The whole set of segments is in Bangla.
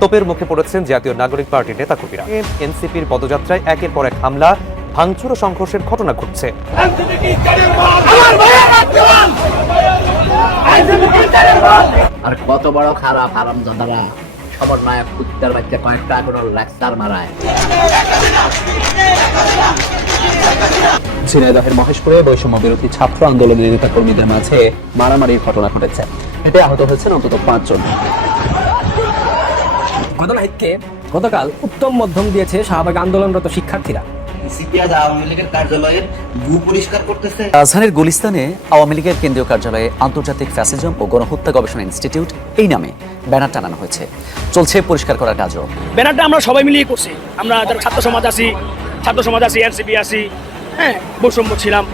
তোপের মুখে পড়েছেন জাতীয় নাগরিক পার্টির নেতাকর্মীরা। এনসিপির পদযাত্রায় একের পর এক হামলা ভাঙচুর ও সংঘর্ষের ঘটনা ঘটছে। আর কত বড় খারাপ হারাম দাদারা সবার নায়ক কুত্তার বাচ্চা কয়েকটা করে লেকচার মারায়। ঝিনাইদহের মহেশপুরে বৈষম্য বিরোধী ছাত্র আন্দোলনের নেতা কর্মীদের মাঝে মারামারির ঘটনা ঘটেছে। এতে আহত হয়েছেন অন্তত পাঁচজন। ঘটনাহিতকে গতকাল উত্তম মধ্যম দিয়েছে শাহবাগ আন্দোলনরত শিক্ষার্থীরা। রাজধানীর গুলিস্তানে আওয়ামী লীগের কেন্দ্রীয় কার্যালয়ে আন্তর্জাতিক ফ্যাসিজম ও গণহত্যা গবেষণা ইনস্টিটিউট এই নামে ব্যানার টানানো হয়েছে। চলছে পরিষ্কার করার কাজও। ব্যানারটা আমরা সবাই মিলিয়ে করছি। আমরা যারা ছাত্র সমাজ আছি ছাত্র সমাজ আছি এনসিপি আছি হ্যাঁ বৈষম্য ছিলাম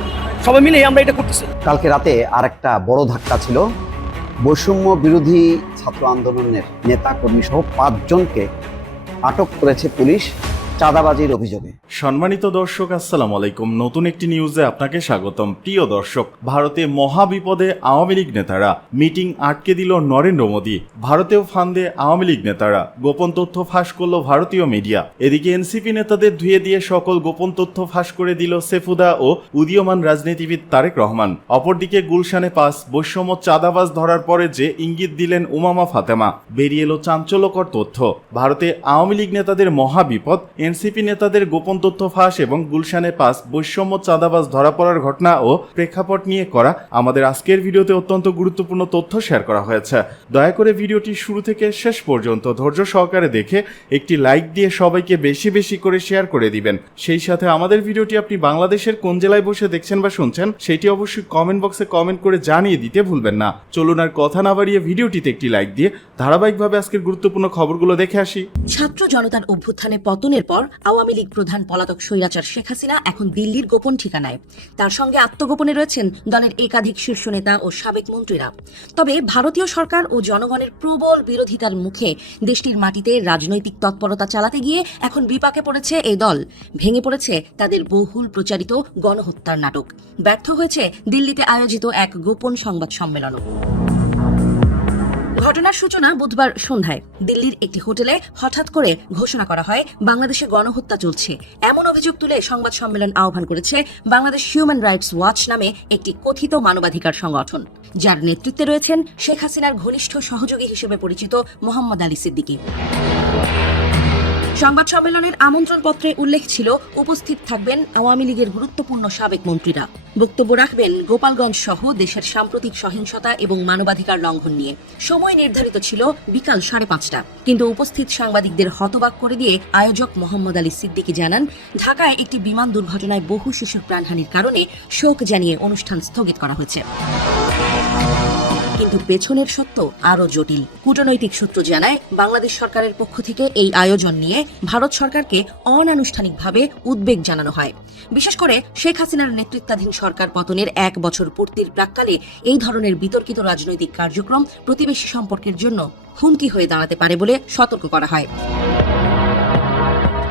সবাই মিলে আমরা এটা করতেছি। কালকে রাতে আরেকটা বড় ধাক্কা ছিল। বৈষম্য বিরোধী ছাত্র আন্দোলনের নেতা কর্মী সহ পাঁচজনকে আটক করেছে পুলিশ। চাঁদাবাজির অভিযোগে। সম্মানিত দর্শক, আসসালামু আলাইকুম। নতুন একটি নিউজে আপনাকে স্বাগতম। প্রিয় দর্শক, ভারতে মহাবিপদে আওয়ামী লীগ নেতারা মিটিং আটকে দিল নরেন্দ্র মোদী। ভারতেও ফান্দে আওয়ামী লীগ নেতারা। গোপন তথ্য ফাঁস করল ভারতীয় মিডিয়া। এদিকে এনসিপি নেতাদের ধুয়ে দিয়ে সকল গোপন তথ্য ফাঁস করে দিল সেফুদা ও উদীয়মান রাজনীতিবিদ তারেক রহমান। অপরদিকে গুলশানে পাস বৈষম্য চাঁদাবাজ ধরার পরে যে ইঙ্গিত দিলেন উমামা ফাতেমা, বেরিয়ে এলো চাঞ্চল্যকর তথ্য। ভারতে আওয়ামী লীগ নেতাদের মহা বিপদ এনসিপি নেতাদের গোপন তথ্য ফাঁস এবং গুলশানে পাস বৈষম্য চাঁদাবাজ ধরা পড়ার ঘটনা ও প্রেক্ষাপট নিয়ে করা আমাদের আজকের ভিডিওতে অত্যন্ত গুরুত্বপূর্ণ তথ্য শেয়ার করা হয়েছে। দয়া করে ভিডিওটি শুরু থেকে শেষ পর্যন্ত ধৈর্য সহকারে দেখে একটি লাইক দিয়ে সবাইকে বেশি বেশি করে শেয়ার করে দিবেন। সেই সাথে আমাদের ভিডিওটি আপনি বাংলাদেশের কোন জেলায় বসে দেখছেন বা শুনছেন, সেটি অবশ্যই কমেন্ট বক্সে কমেন্ট করে জানিয়ে দিতে ভুলবেন না। চলুন আর কথা না বাড়িয়ে ভিডিওটিতে একটি লাইক দিয়ে ধারাবাহিকভাবে আজকের গুরুত্বপূর্ণ খবরগুলো দেখে আসি। ছাত্র জনতার অভ্যুত্থানে পতনের পর আওয়ামী লীগ প্রধান পলাতক স্বৈরাচার শেখ হাসিনা এখন দিল্লির গোপন ঠিকানায়। তার সঙ্গে আত্মগোপনে রয়েছেন দলের একাধিক শীর্ষ নেতা ও সাবেক মন্ত্রীরা। তবে ভারতীয় সরকার ও জনগণের প্রবল বিরোধিতার মুখে দেশটির মাটিতে রাজনৈতিক তৎপরতা চালাতে গিয়ে এখন বিপাকে পড়েছে এই দল। ভেঙে পড়েছে তাদের বহুল প্রচারিত গণহত্যার নাটক। ব্যর্থ হয়েছে দিল্লিতে আয়োজিত এক গোপন সংবাদ সম্মেলনও। ঘটনার সূচনা বুধবার সন্ধ্যায়। দিল্লির একটি হোটেলে হঠাৎ করে ঘোষণা করা হয়, বাংলাদেশে গণহত্যা চলছে। এমন অভিযোগ তুলে সংবাদ সম্মেলন আহ্বান করেছে বাংলাদেশ হিউম্যান রাইটস ওয়াচ নামে একটি কথিত মানবাধিকার সংগঠন। যার নেতৃত্বে রয়েছেন শেখ হাসিনার ঘনিষ্ঠ সহযোগী হিসেবে পরিচিত মোহাম্মদ আলী সিদ্দিকী। সংবাদ সম্মেলনের আমন্ত্রণপত্রে উল্লেখ ছিল, উপস্থিত থাকবেন আওয়ামী লীগের গুরুত্বপূর্ণ সাবেক মন্ত্রীরা। বক্তব্য রাখবেন গোপালগঞ্জ সহ দেশের সাম্প্রতিক সহিংসতা এবং মানবাধিকার লঙ্ঘন নিয়ে। সময় নির্ধারিত ছিল বিকাল সাড়ে পাঁচটা। কিন্তু উপস্থিত সাংবাদিকদের হতবাক করে দিয়ে আয়োজক মোহাম্মদ আলী সিদ্দিকী জানান, ঢাকায় একটি বিমান দুর্ঘটনায় বহু শিশুর প্রাণহানির কারণে শোক জানিয়ে অনুষ্ঠান স্থগিত করা হয়েছে। কিন্তু পেছনের সত্য আরও জটিল। কূটনৈতিক সূত্র জানায়, বাংলাদেশ সরকারের পক্ষ থেকে এই আয়োজন নিয়ে ভারত সরকারকে অনানুষ্ঠানিকভাবে উদ্বেগ জানানো হয়। বিশেষ করে শেখ হাসিনার নেতৃত্বাধীন সরকার পতনের এক বছর পূর্তির প্রাক্কালে এই ধরনের বিতর্কিত রাজনৈতিক কার্যক্রম প্রতিবেশী সম্পর্কের জন্য হুমকি হয়ে দাঁড়াতে পারে বলে সতর্ক করা হয়।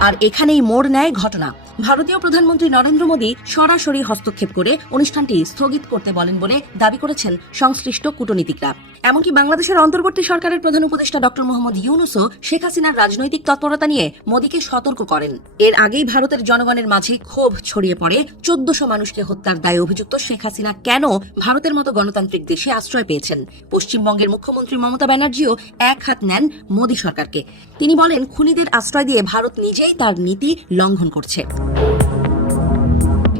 আর এখানেই মোড় নেয় ঘটনা। ভারতীয় প্রধানমন্ত্রী নরেন্দ্র মোদী সরাসরি হস্তক্ষেপ করে অনুষ্ঠানটি স্থগিত করতে বলেন বলে দাবি করেছেন সংশ্লিষ্ট কূটনীতিকরা। এমনকি বাংলাদেশের অন্তর্বর্তী সরকারের প্রধান উপদেষ্টা ডক্টর মোহাম্মদ ইউনুসও শেখ হাসিনার রাজনৈতিক তৎপরতা নিয়ে মোদীকে সতর্ক করেন। এর আগেই ভারতের জনগণের মাঝে ক্ষোভ ছড়িয়ে পড়ে চোদ্দশো মানুষকে হত্যার দায়ে অভিযুক্ত শেখ হাসিনা কেন ভারতের মতো গণতান্ত্রিক দেশে আশ্রয় পেয়েছেন? পশ্চিমবঙ্গের মুখ্যমন্ত্রী মমতা ব্যানার্জিও এক হাত নেন মোদী সরকারকে। তিনি বলেন, খুনিদের আশ্রয় দিয়ে ভারত নিজেই তার নীতি লঙ্ঘন করছে।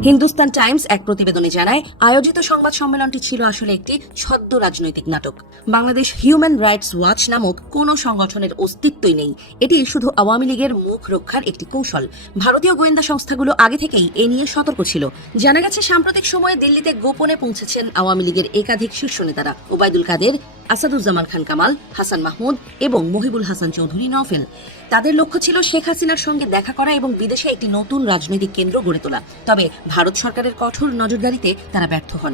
হিন্দুস্তান টাইমস এক প্রতিবেদনে জানায়, আয়োজিত সংবাদ সম্মেলনটি ছিল আসলে একটি ছদ্ম রাজনৈতিক নাটক। বাংলাদেশ হিউম্যান রাইটস ওয়াচ নামক কোনো সংগঠনের অস্তিত্বই নেই। এটি শুধু আওয়ামী লীগের মুখ রক্ষার একটি কৌশল। ভারতীয় গোয়েন্দা সংস্থাগুলো আগে থেকেই এ নিয়ে সতর্ক ছিল। জানা গেছে, সাম্প্রতিক সময়ে দিল্লিতে গোপনে পৌঁছেছেন আওয়ামী লীগের একাধিক শীর্ষ নেতারা। ওবায়দুল কাদের, আসাদুজ্জামান খান কামাল, হাসান মাহমুদ এবং মহিবুল হাসান চৌধুরী নফেল তাদের লক্ষ্য ছিল শেখ হাসিনার সঙ্গে দেখা করা এবং বিদেশে একটি নতুন রাজনৈতিক কেন্দ্র গড়ে তোলা। তবে ভারত সরকারের কঠোর নজরদারিতে তারা ব্যর্থ হন।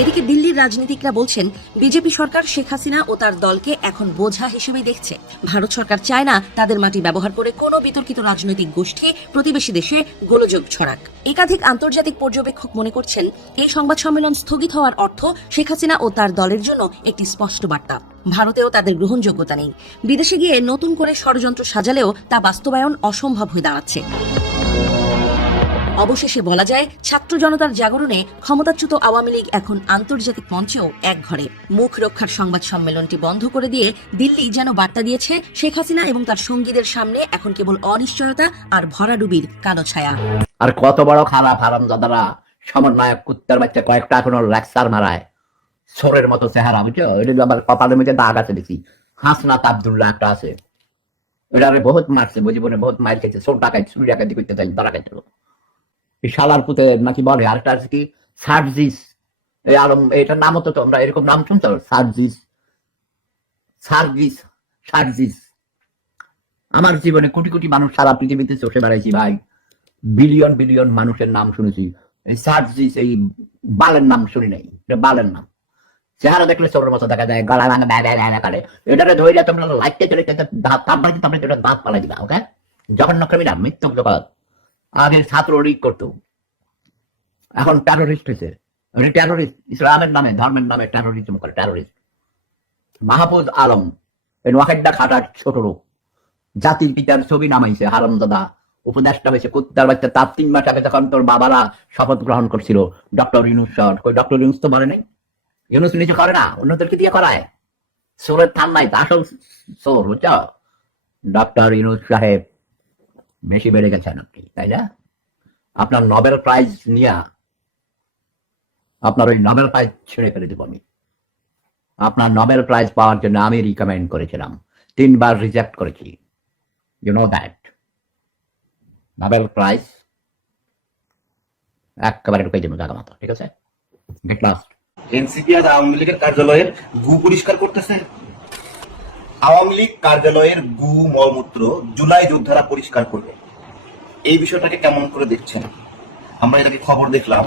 এদিকে দিল্লির রাজনীতিকরা বলছেন, বিজেপি সরকার শেখ হাসিনা ও তার দলকে এখন বোঝা হিসেবে দেখছে। ভারত সরকার চায় না তাদের মাটি ব্যবহার করে কোনো বিতর্কিত রাজনৈতিক গোষ্ঠী প্রতিবেশী দেশে গোলযোগ ছড়াক। একাধিক আন্তর্জাতিক পর্যবেক্ষক মনে করছেন, এই সংবাদ সম্মেলন স্থগিত হওয়ার অর্থ শেখ হাসিনা ও তার দলের জন্য একটি স্পষ্ট বার্তা। ভারতেও তাদের গ্রহণযোগ্যতা নেই। বিদেশে গিয়ে নতুন করে ষড়যন্ত্র সাজালেও তা বাস্তবায়ন অসম্ভব হয়ে দাঁড়াচ্ছে। অবশেষে বলা যায়, ছাত্র জনতার জাগরণে ক্ষমতাচ্যুত আওয়ামী লীগ এখন আন্তর্জাতিক মঞ্চেও এক ঘরে। মুখ রক্ষার সংবাদ সম্মেলনটি বন্ধ করে দিয়ে দিল্লি যেন বার্তা দিয়েছে, শেখ হাসিনা এবং তার সঙ্গীদের সামনে এখন কেবল অনিশ্চয়তা আর ভরাডুবির কালো ছায়া। আর কত বড় খারাপ হারাম দাদারা সমন্বয়ক কুত্তার বাচ্চা কয়েকটা এখনও লেকচার মারায়। সোরের মতো চেহারা, বুঝছ? এটা আমার কপালের মধ্যে দাগ আছে দেখি হাসনাত আবদুল্লাহ একটা আছে। এটারে বহুত মারছে বলে বহুত মার খেয়েছে সোর টাকায় চুরি ডাকাতি করতে চাই, তারা খাইছিল শালার পুতে নাকি বলে আরেকটা আছে কি? সার্জিস। এই আলম এটার নামও তো তোমরা এরকম নাম শুনছো? সার্জিস। সার্জিস সার্জিস। আমার জীবনে কোটি কোটি মানুষ সারা পৃথিবীতে চষে বেড়াইছি, ভাই। বিলিয়ন বিলিয়ন মানুষের নাম শুনেছি। এই সার্জিস, এই বালের নাম শুনি নাই। এটা বালের নাম। চেহারা দেখলে চোরের মতো দেখা যায়, গলা ভাঙা ব্যাগ ব্যাগ করে। এটারে ধরে তোমরা লাইটতে চলে তাপ দাঁত পালাই দিবা ওকে নকমি না মৃত্যু জগৎ। আগে ছাত্র রিক করতো। এখন টেরোরিস্ট হয়েছে টেরোরিস্ট ইসলামের নামে, ধর্মের নামে টেরোরিজম করে টেরোরিস্ট মাহফুজ আলম, এই নোয়াখাড্ডা খাটার ছোট লোক। জাতির পিতার ছবি নামাইছে হারাম দাদা উপদেশটা হয়েছে, কুত্তার বাচ্চা, তার তিন মাস আগে যখন তোর বাবারা শপথ গ্রহণ করছিল, ডক্টর ইউনুস ওই ডক্টর ইউনুস তো বলে নাই? ইউনুস নিজে করে না, অন্যদেরকে দিয়ে করায়। সোরের থান নাই আসল সোর বুঝছ? ডক্টর ইউনুস সাহেব বেশি বেড়ে গেছেন আপনি তাই না? আপনার নোবেল প্রাইজ নিয়ে আপনার ওই নোবেল প্রাইজ ছেড়ে ফেলে দেবো আমি। আপনার নোবেল প্রাইজ পাওয়ার জন্য আমি রিকমেন্ড করেছিলাম। তিনবার রিজেক্ট করেছি। You know that Nobel prize একেবারে ঢুকে যাব জায়গা মতো ঠিক আছে? গেট লাস্ট এনসিপি আজ আওয়ামী লীগের কার্যালয়ের গু পরিষ্কার করতেছে। আওয়ামী লীগ কার্যালয়ের গু, মলমূত্র, জুলাই যোদ্ধারা পরিষ্কার করবে। এই বিষয়টাকে কেমন করে দেখছেন? আমরা এটাকে খবর দেখলাম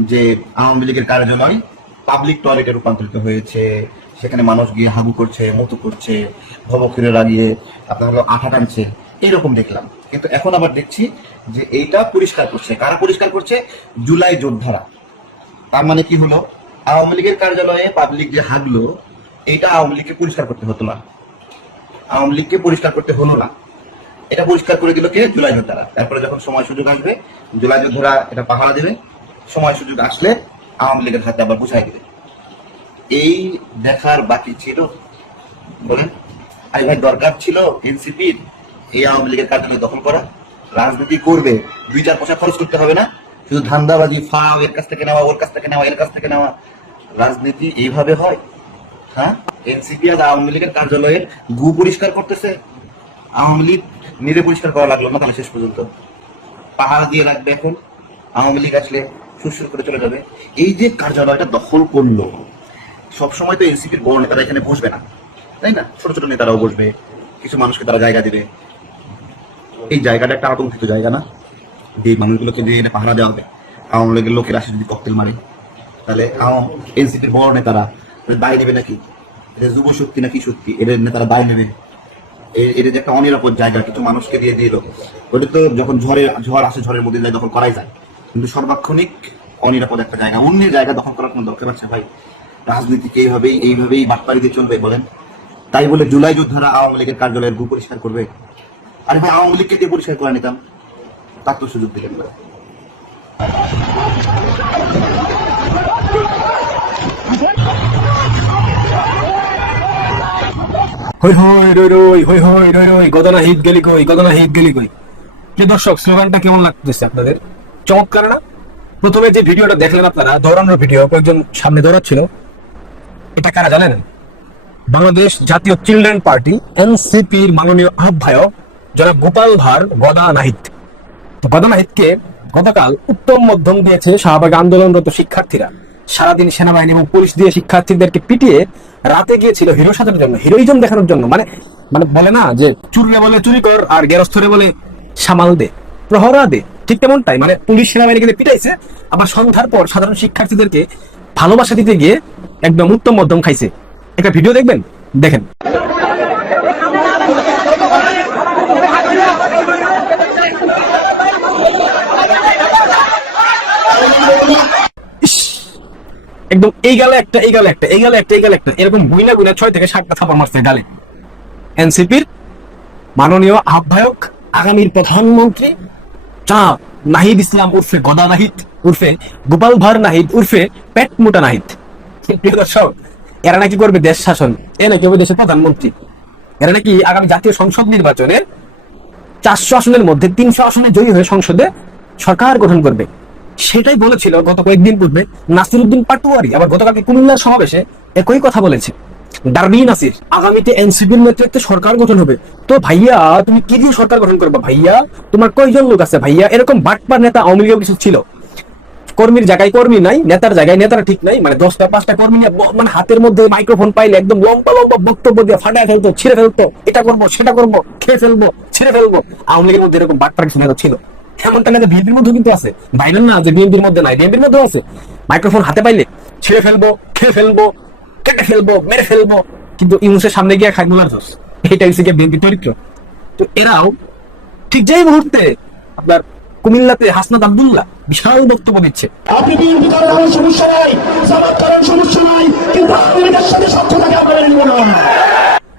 যে আওয়ামী লীগের কার্যালয় পাবলিক টয়লেটে রূপান্তরিত হয়েছে, সেখানে মানুষ গিয়ে হাগু করছে, মতো করছে ভবক্ষীরে লাগিয়ে আপনার হলো আঠা টানছে, এরকম দেখলাম। কিন্তু এখন আবার দেখছি যে এইটা পরিষ্কার করছে। কারা পরিষ্কার করছে? জুলাই যোদ্ধারা। তার মানে কি হলো? আওয়ামী লীগের কার্যালয়ে পাবলিক যে হাগলো এটা আওয়ামী লীগকে পরিষ্কার করতে হতো না। আওয়ামী লীগকে পরিষ্কার করতে হলো না। এটা পরিষ্কার করে দিল কে? জুলাই যোদ্ধারা তারপরে যখন সময় সুযোগ আসবে জুলাই যোদ্ধারা এটা পাহারা দেবে। সময় সুযোগ আসলে আওয়ামী লীগের হাতে আবার বুঝাই দেবে। এই দেখার বাকি ছিল। বলেন, আরে ভাই, দরকার ছিল এনসিপির এই আওয়ামী লীগের কার্যালয় দখল করা। রাজনীতি করবে, দুই চার পয়সা খরচ করতে হবে না। শুধু ধান্দাবাজি ফাও এর কাছ থেকে নেওয়া, ওর কাছ থেকে নেওয়া, এর কাছ থেকে নেওয়া। রাজনীতি এইভাবে হয়। হ্যাঁ? এনসিপি আওয়ামী লীগের কার্যালয়ে গু পরিষ্কার করতেছে। আওয়ামী লীগ নিজে পরিষ্কার করা লাগল না তাহলে শেষ পর্যন্ত। পাহারা দিয়ে রাখবে এখন। আওয়ামী লীগ আসলে সুরসুর করে চলে যাবে। এই যে কার্যালয়টা দখল করল, সবসময় তো এনসিপির বড় নেতারা এখানে বসবে না। তাই না? ছোট ছোট নেতারাও বসবে। কিছু মানুষকে তারা জায়গা দেবে। এই জায়গাটা একটা আতঙ্কিত জায়গা না? যে মানুষগুলোকে দিয়ে এনে পাহারা দেওয়া হবে। আওয়ামী লীগের লোকের আসে যদি ককটেল মারে। তাহলে এনসিপির বড় নেতারা দায় নেবে নাকি? এটা যুব শক্তি নাকি শক্তি? এদের নেতারা দায় নেবে? এটা যে একটা অনিরাপদ জায়গা, কিছু মানুষকে দিয়ে দিল। ওটা তো যখন ঝড়ে, ঝড় আসে, ঝড়ের মধ্যে যায় দখল করাই যায়। কিন্তু সর্বাক্ষণিক অনিরাপদ একটা জায়গা, অন্যের জায়গা দখল করার কোনো দরকার আছে ভাই? রাজনীতিকে এইভাবেই এইভাবেই বাটপাড়ি দিয়ে চলবে বলেন। তাই বলে জুলাই যোদ্ধারা আওয়ামী লীগের কার্যালয়ের ভূ পরিষ্কার করবে? আরে ভাই, আওয়ামী লীগকে দিয়ে পরিষ্কার করে নিতাম। তার তো সুযোগ দিলেন হই হই, রই রই, হই হই, রই রই গদনা হিট গেলি কই গদনা হিট গেলি কই। যে দর্শক, স্লোগানটা কেমন লাগতেছে আপনাদের? চমৎকার, না? প্রথমে যে ভিডিওটা দেখলেন আপনারা, দৌড়ানোর ভিডিও, কয়েকজন সামনে দৌড়াচ্ছিল। এটা কারা জানেন? বাংলাদেশ জাতীয় চিলড্রেন পার্টি, এনসিপির মাননীয় আহ্বায়ক যারা গোপাল ভার গদা নাহিদ। গদা নাহিদকে গতকাল উত্তম মধ্যম দিয়েছে শাহবাগ আন্দোলনরত শিক্ষার্থীরা। সারাদিন সেনাবাহিনী এবং পুলিশ দিয়ে শিক্ষার্থীদেরকে পিটিয়ে রাতে গিয়েছিল হিরো সাজানোর জন্য, হিরোইজম দেখানোর জন্য। মানে মানে বলে না যে চুরিরে বলে চুরি কর আর গেরস্থরে বলে সামাল দে, প্রহরা দে। ঠিক তেমনটাই মানে পুলিশ সেনাবাহিনীকে দিয়ে পিটাইছে, আবার সন্ধ্যার পর সাধারণ শিক্ষার্থীদেরকে ভালোবাসা দিতে গিয়ে একদম উত্তম মধ্যম খাইছে। একটা ভিডিও দেখবেন? দেখেন। একদম এই গালে একটা, এই গালে একটা, এই গালে একটা, এই গালে একটা। এরকম গুইনা গুইনা ছয় থেকে সাতটা থাপা মারছে গালে। এনসিপির মাননীয় আহ্বায়ক, আগামীর প্রধানমন্ত্রী চাঁদ নাহিদ ইসলাম উর্ফে গদা নাহিদ, উর্ফে গোপাল ভার নাহিদ, উর্ফে পেট মোটা নাহিদ। প্রিয় দর্শক, এরা নাকি করবে দেশ শাসন? এ নাকি হবে দেশের প্রধানমন্ত্রী? এরা নাকি আগামী জাতীয় সংসদ নির্বাচনে চারশো আসনের মধ্যে তিনশো আসনে জয়ী হয়ে সংসদে সরকার গঠন করবে? সেটাই বলেছিল গত কয়েকদিন পূর্বে নাসিরুদ্দিন পাটোয়ারি। আবার গতকালকে কুমিল্লার সমাবেশে একই কথা বলেছে। ডারবি নাসির, আগামীতে এনসিপির নেতৃত্বে সরকার গঠন হবে। তো ভাইয়া, তুমি কি দিয়ে সরকার গঠন করবে ভাইয়া? তোমার কয়জন লোক আছে ভাইয়া? এরকম বাটপার নেতা আওয়ামী লীগের কিছু ছিল? কর্মীর জায়গায় কর্মী নাই, নেতার জায়গায় নেতারা ঠিক নাই। মানে দশটা, পাঁচটা কর্মী নিয়ে মানে হাতের মধ্যে মাইক্রোফোন পাইলে একদম লম্বা লম্বা বক্তব্য দিয়ে ফাটায় ফেলতো, ছিঁড়ে ফেলতো। এটা করব, সেটা করব, খেয়ে ফেলব, ছিঁড়ে ফেলব। আওয়ামী লীগের মধ্যে এরকম বাটপার কিছু নেতা ছিল। এমনটা নেতা বিএনপির মধ্যেও কিন্তু আছে। ভাইলেন না যে বিএনপির মধ্যে নাই বিএনপির মধ্যেও আছে। মাইক্রোফোন হাতে পাইলে ছিঁড়ে ফেলব খেয়ে ফেলব কেটে ফেলব মেরে ফেলব কিন্তু ইউনুসের সামনে গিয়ে খাই মোলার দোষ এটা হচ্ছে গিয়ে বিএনপি চরিত্র। তো এরাও ঠিক যেই মুহূর্তে আপনার কুমিল্লাতে হাসনাত আব্দুল্লাহ বিশাল বক্তব্য দিচ্ছে। আপনি বিএনপি করেন আমার সমস্যা নাই জামাত করেন সমস্যা নাই কিন্তু আমেরিকার সাথে সক্ষতাকে আমরা নিব না।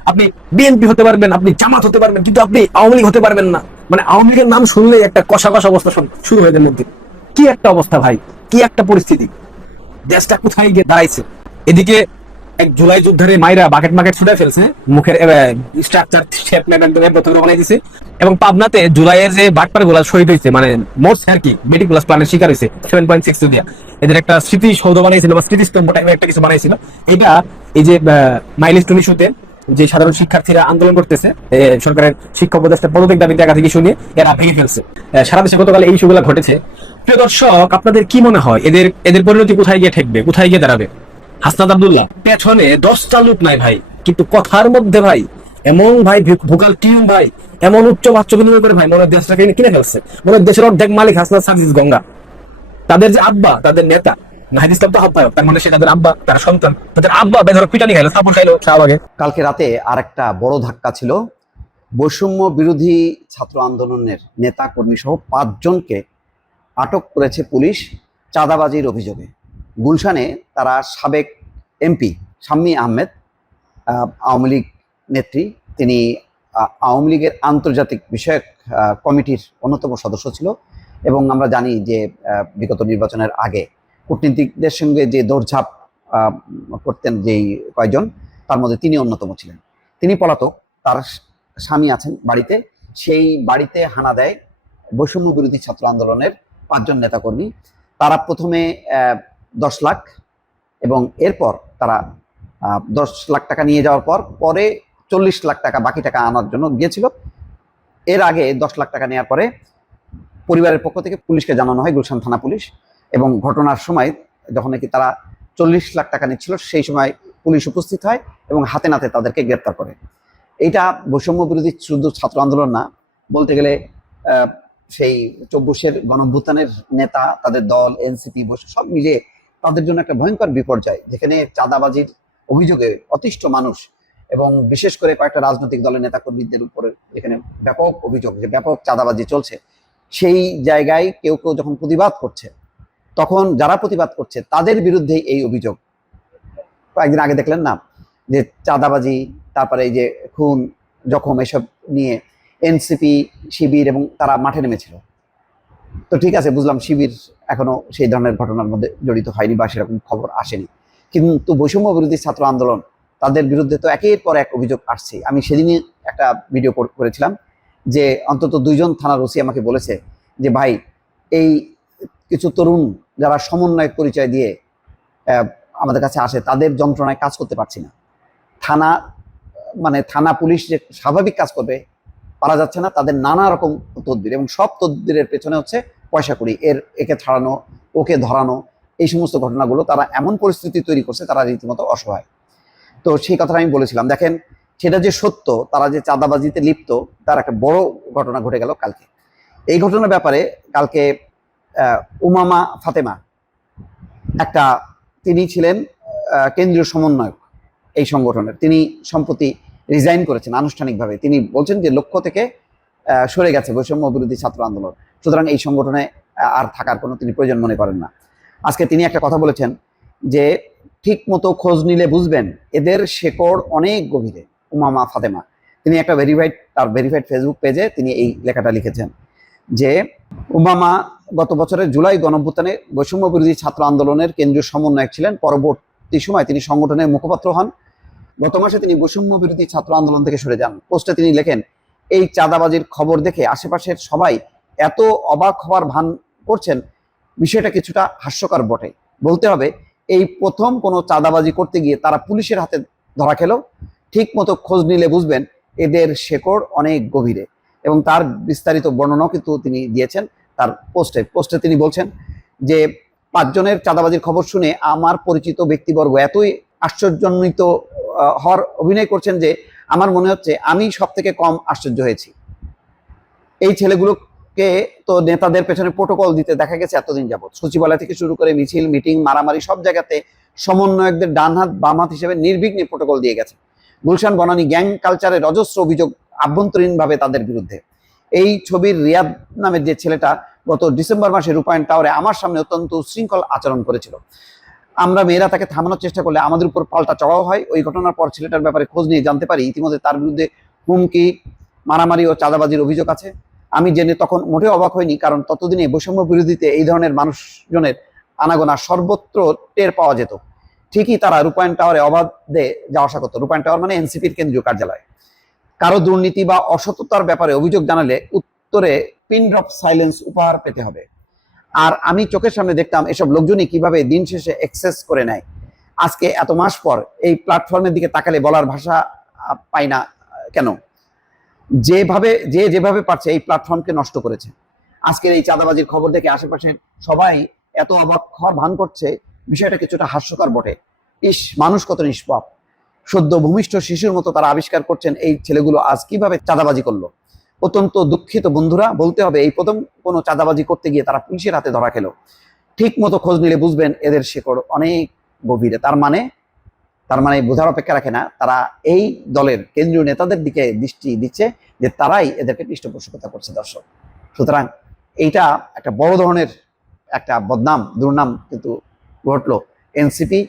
আপনি বিএনপি হতে পারবেন আপনি জামাত হতে পারবেন কিন্তু আপনি আওয়ামী লীগ হতে পারবেন না। মানে আওয়ামী লীগের নাম শুনলেই একটা কষা কষা অবস্থা শুরু- হয়ে যায় মধ্যে। কি একটা অবস্থা ভাই? কি একটা পরিস্থিতি? দেশটা কোথায় গিয়ে দাঁড়াইছে? এদিকে এক জুলাই যুদ্ধের মাইরা বাকেট মাকেট ছুটে ফেলছে, মুখের স্ট্রাকচার শেপ বানাই দিছে এবং পাবনাতে জুলাইয়ের যে বাটপারগুলা শহীদ হয়েছে মানে মোট আর কি মেডিকুলাস প্ল্যানের শিকার হয়েছে সেভেন পয়েন্ট সিক্স দিয়া এদের একটা স্মৃতি সৌধ বানাইছিল বা স্মৃতিস্তম্ভ টাইপের একটা কিছু বানিয়েছিল এটা এই যে মাইলস্টোন ইস্যুতে যে সাধারণ শিক্ষার্থীরা আন্দোলন করতেছে সরকারের শিক্ষা উপদেষ্টা পদত্যাগ দাবিতে একাধিক ইস্যু নিয়ে এরা ভেঙে ফেলছে। সারা দেশে গতকাল এই ইস্যুগুলো ঘটেছে। প্রিয় দর্শক, আপনাদের কি মনে হয়? এদের এদের পরিণতি কোথায় গিয়ে ঠেকবে? কোথায় গিয়ে দাঁড়াবে? হাসনাত আব্দুল্লাহ, পেছনে দশটা লোক নাই ভাই, কিন্তু কথার মধ্যে ভাই, এমন ভাই ভোকাল টিম ভাই, এমন উচ্চ বাচ্চ বিনিময় করে ভাই, মনে দেশটাকে কিনে ফেলছে। মনে দেশের অর্ধেক মালিক হাসনাত সার্ভিস গঙ্গা। তাদের যে আব্বা, তাদের নেতা নাহিদ ইসলাম তো আব্বায়ক তার মানে সে তাদের আব্বা, তার সন্তান, তাদের আব্বা বেধর পিটানি খাইলো সাপোর্ট খাইলো। শাহবাগে কালকে রাতে আরেকটা বড় ধাক্কা ছিল। বৈষম্য বিরোধী ছাত্র আন্দোলনের নেতা কর্মী সহ পাঁচজনকে আটক করেছে পুলিশ চাঁদাবাজির অভিযোগে। গুলশানে তারা সাবেক এমপি শাম্মী আহমেদ আওয়ামী লীগ নেত্রী, তিনি আওয়ামী লীগের আন্তর্জাতিক বিষয়ক কমিটির অন্যতম সদস্য ছিল এবং আমরা জানি যে বিগত নির্বাচনের আগে কূটনীতিকদের সঙ্গে যে দৌড়ঝাঁপ করতেন যেই কয়জন, তার মধ্যে তিনি অন্যতম ছিলেন। তিনি পলাতক, তার স্বামী আছেন বাড়িতে। সেই বাড়িতে হানা দেয় বৈষম্য বিরোধী ছাত্র আন্দোলনের পাঁচজন নেতাকর্মী। তারা প্রথমে দশ লাখ এবং এরপর তারা দশ লাখ টাকা নিয়ে যাওয়ার পর, পরে চল্লিশ লাখ টাকা বাকি টাকা আনার জন্য গিয়েছিল। এর আগে দশ লাখ টাকা নেওয়ার পরে পরিবারের পক্ষ থেকে পুলিশকে জানানো হয়, গুলশান থানা পুলিশ। এবং ঘটনার সময় যখন নাকি তারা চল্লিশ লাখ টাকা নিচ্ছিল, সেই সময় পুলিশ উপস্থিত হয় এবং হাতে নাতে তাদেরকে গ্রেপ্তার করে। এইটা বৈষম্য বিরোধী শুধু ছাত্র আন্দোলন না, বলতে গেলে সেই চব্বিশের গণভ্যুত্থানের নেতা, তাদের দল, এনসিপি সব মিলিয়ে তাদের জন্য একটা ভয়ঙ্কর বিপর্যয়। যেখানে চাঁদাবাজির অভিযোগে অতিষ্ঠ মানুষ এবং বিশেষ করে কয়েকটা রাজনৈতিক দলের নেতাকর্মীদের উপরে যেখানে ব্যাপক অভিযোগ যে ব্যাপক চাঁদাবাজি চলছে। সেই জায়গায় কেউ কেউ যখন প্রতিবাদ করছে তখন যারা প্রতিবাদ করছে, তাদের বিরুদ্ধে এই অভিযোগ। কয়েকদিন আগে দেখলেন না, যে চাঁদাবাজি, তারপরে এই যে খুন, জখম এসব নিয়ে এনসিপি, শিবির এবং তারা মাঠে নেমেছিল। তো ঠিক আছে, বুঝলাম শিবির এখনও সেই ধরনের ঘটনার মধ্যে জড়িত হয়নি বা সেরকম খবর আসেনি। কিন্তু বৈষম্য বিরোধী ছাত্র আন্দোলন, তাদের বিরুদ্ধে তো একের পর এক অভিযোগ আসছে। আমি সেদিনই একটা ভিডিও করেছিলাম, যে অন্তত দুইজন থানার ওসি আমাকে বলেছে যে, ভাই, এই কিছু তরুণ যারা সমন্বয় পরিচয় দিয়ে আমাদের কাছে আসে, তাদের যন্ত্রণায় কাজ করতে পারছি না। থানা মানে থানা পুলিশ যে স্বাভাবিক কাজ করবে, পারা যাচ্ছে না, তাদের নানা রকম তদবির এবং সব তদবিরের পেছনে হচ্ছে পয়সা করি এর, একে ছাড়ানো, ওকে ধরানো, এই সমস্ত ঘটনাগুলো তারা এমন পরিস্থিতি তৈরি করছে, তারা রীতিমতো অসহায়। তো সেই কথাটা আমি বলেছিলাম। দেখেন, সেটা যে সত্য, তারা যে চাঁদাবাজিতে লিপ্ত, তার একটা বড় ঘটনা ঘটে গেল কালকে। এই ঘটনার ব্যাপারে কালকে উমামা ফাতেমা। একটা তিনি ছিলেন কেন্দ্রীয় সমন্বয়ক এই সংগঠনের। তিনি সম্প্রতি রিজাইন করেছেন আনুষ্ঠানিকভাবে। তিনি বলছেন যে লক্ষ্য থেকে সরে গেছে বৈষম্য বিরোধী ছাত্র আন্দোলন। সুতরাং এই সংগঠনে আর থাকার কোনো তিনি প্রয়োজন মনে করেন না। আজকে তিনি একটা কথা বলেছেন যে ঠিক মতো খোঁজ নিলে বুঝবেন, এদের শেকড় অনেক গভীরে, উমামা ফাতেমা। তিনি একটা ভেরিফাইড তার ভেরিফাইড ফেসবুক পেজে তিনি এই লেখাটা লিখেছেন যে, উমামা গত বছরের জুলাই গণভ্যুত্থানে বৈষম্য বিরোধী ছাত্র আন্দোলনের কেন্দ্রীয় সমন্বয়ক ছিলেন। পরবর্তী সময় তিনি সংগঠনের মুখপাত্র হন। গত মাসে তিনি বৈষম্য বিরোধী ছাত্র আন্দোলন থেকে সরে যান। পোস্টে তিনি লেখেন, এই চাঁদাবাজির খবর দেখে আশেপাশের সবাই এত অবাক হওয়ার ভান করছেন, বিষয়টা কিছুটা হাস্যকর বটে। বলতে হবে, এই প্রথম কোনো চাঁদাবাজি করতে গিয়ে তারা পুলিশের হাতে ধরা খেলো। ঠিক মতো খোঁজ নিলে বুঝবেন, এদের শেকড় অনেক গভীরে। এবং তার বিস্তারিত বর্ণনাও কিন্তু তিনি দিয়েছেন। তার পোস্টে পোস্টে তিনি বলছেন যে পাঁচজনের চাঁদাবাজির খবর শুনে আমার পরিচিত ব্যক্তিবর্গ এতই আশ্চর্যান্বিত আহ, হওয়ার অভিনয় করছেন যে আমার মনে হচ্ছে আমি সব থেকে কম আশ্চর্য হয়েছি। এই ছেলেগুলোকে তো নেতাদের পেছনে প্রোটোকল দিতে দেখা গেছে এতদিন যাবৎ। সচিবালয় থেকে শুরু করে মিছিল মিটিং মারামারি সব জায়গাতে সমন্বয়কদের ডান হাত বাম হাত হিসেবে নির্বিঘ্নে প্রোটোকল দিয়ে গেছে। গুলশান বনানী গ্যাং কালচারের অজস্র অভিযোগ আভ্যন্তরীণভাবে তাদের বিরুদ্ধে। এই ছবির রিয়াদ নামের যে ছেলেটা গত ডিসেম্বর মাসে রূপায়ণ টাওয়ারে আমার সামনে অত্যন্ত উশৃঙ্খল আচরণ করেছিল। আমরা মেয়েরা তাকে থামানোর চেষ্টা করলে আমাদের উপর পাল্টা চড়াও হয়। ওই ঘটনার পর ছেলেটার ব্যাপারে খোঁজ নিয়ে জানতে পারি ইতিমধ্যে তার বিরুদ্ধে হুমকি, মারামারি ও চাঁদাবাজির অভিযোগ আছে। আমি জেনে তখন মোটেও অবাক হইনি, কারণ ততদিনে বৈষম্য বিরোধীতে এই ধরনের মানুষজনের আনাগোনা সর্বত্র টের পাওয়া যেত। ঠিকই তারা রূপায়ণ টাওয়ারে অবাধে যাওয়া আসা করতো। রূপায়ণ টাওয়ার মানে এনসিপির কেন্দ্রীয় কার্যালয়। কারও দুর্নীতি বা অসততার ব্যাপারে অভিযোগ জানালে উত্তরে পিন ড্রপ সাইলেন্স উপহার পেতে হবে। আর আমি চোখের সামনে দেখতাম এসব লোকজনই কীভাবে দিন শেষে এক্সেস করে নেয়। আজকে এত মাস পর এই প্ল্যাটফর্মের দিকে তাকালে বলার ভাষা পাই না কেন? যেভাবে, যে যেভাবে পারছে এই প্ল্যাটফর্মকে নষ্ট করেছে। আজকের এই চাঁদাবাজির খবর দেখে আশেপাশের সবাই এত অবাক হওয়ার ভান করছে, বিষয়টা কিছুটা হাস্যকর বটে। ইস, মানুষ কত নিষ্পাপ। সদ্য ভূমিষ্ঠ শিশুর মতো তারা আবিষ্কার করছেন এই ছেলেগুলো আজ কীভাবে চাঁদাবাজি করল। অত্যন্ত দুঃখিত বন্ধুরা, বলতে হবে এই প্রথম কোনো চাঁদাবাজি করতে গিয়ে তারা পুলিশের হাতে ধরা খেলো। ঠিক মতো খোঁজ নিলে বুঝবেন এদের শেকড় অনেক গভীরে। তার মানে তার মানে বোঝার অপেক্ষা রাখে না, তারা এই দলের কেন্দ্রীয় নেতাদের দিকে দৃষ্টি দিচ্ছে যে তারাই এদেরকে পৃষ্ঠপোষকতা করছে দর্শক। সুতরাং এইটা একটা বড় ধরনের একটা বদনাম, দুর্নাম কিন্তু ঘটলো এনসিপি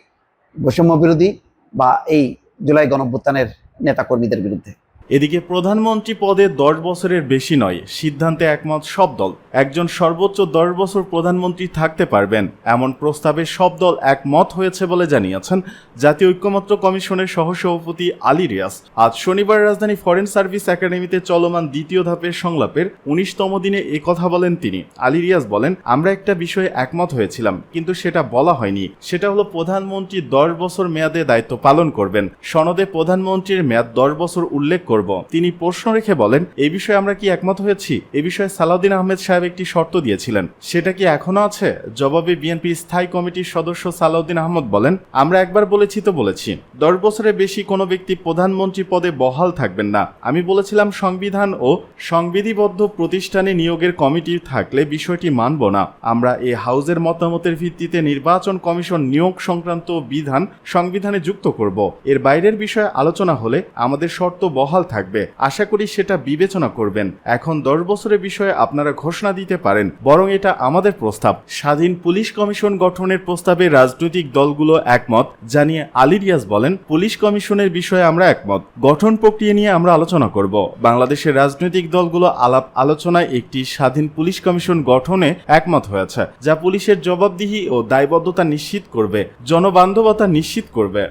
বৈষম্য বিরোধী বা এই জুলাই গণভ্যুত্থানের নেতাকর্মীদের বিরুদ্ধে। এদিকে প্রধানমন্ত্রী পদে দশ বছরের বেশি নয়, সিদ্ধান্তে একমত সব দল। একজন সর্বোচ্চ দশ বছর প্রধানমন্ত্রী থাকতে পারবেন, এমন প্রস্তাবে সব দল একমত হয়েছে বলে জানিয়েছেন জাতীয় ঐক্যমত্য কমিশনের সহসভাপতি আলী রিয়াজ। আজ শনিবার রাজধানী ফরেন সার্ভিস একাডেমিতে চলমান দ্বিতীয় ধাপের সংলাপের উনিশতম দিনে কথা বলেন তিনি। আলী রিয়াজ বলেন, আমরা একটা বিষয়ে একমত হয়েছিলাম, কিন্তু সেটা বলা হয়নি। সেটা হলো প্রধানমন্ত্রী দশ বছর মেয়াদে দায়িত্ব পালন করবেন। সনদে প্রধানমন্ত্রীর মেয়াদ দশ বছর উল্লেখ করব। তিনি প্রশ্ন রেখে বলেন, এই বিষয়ে আমরা কি একমত হয়েছি? এ বিষয়ে সালাউদ্দিন আহমেদ সাহেব একটি শর্ত দিয়েছিলেন। সেটা কি এখনও আছে? জবাবে বিএনপি স্থায়ী কমিটির সদস্য সালাউদ্দিন আহমদ বলেন, আমরা একবার বলেছি তো বলেছি। দশ বছরের বেশি কোনো ব্যক্তি প্রধানমন্ত্রী পদে বহাল থাকবেন না। আমি বলেছিলাম সংবিধান ও সংবিধিবদ্ধ প্রতিষ্ঠানে নিয়োগের কমিটি থাকলে বিষয়টি মানব না। আমরা এ হাউজের মতামতের ভিত্তিতে নির্বাচন কমিশন নিয়োগ সংক্রান্ত বিধান সংবিধানে যুক্ত করব। এর বাইরের বিষয়ে আলোচনা হলে আমাদের শর্ত বহাল থাকবে। আশা করি সেটা বিবেচনা করবেন। এখন দশ বছরের বিষয়ে আপনারা ঘোষণা দিতে পারেন, বরং এটা আমাদের প্রস্তাব। স্বাধীন পুলিশ কমিশন গঠনের প্রস্তাবে রাজনৈতিক দলগুলো একমত, জানিয়ে আলী রিয়াজ বলেন, পুলিশ কমিশনের বিষয়ে আমরা একমত। গঠন প্রক্রিয়া নিয়ে আমরা আলোচনা করব। বাংলাদেশের রাজনৈতিক দলগুলো আলাপ আলোচনায় একটি স্বাধীন পুলিশ কমিশন গঠনে একমত হয়েছে, যা পুলিশের জবাবদিহি ও দায়বদ্ধতা নিশ্চিত করবে, জনবান্ধবতা নিশ্চিত করবে।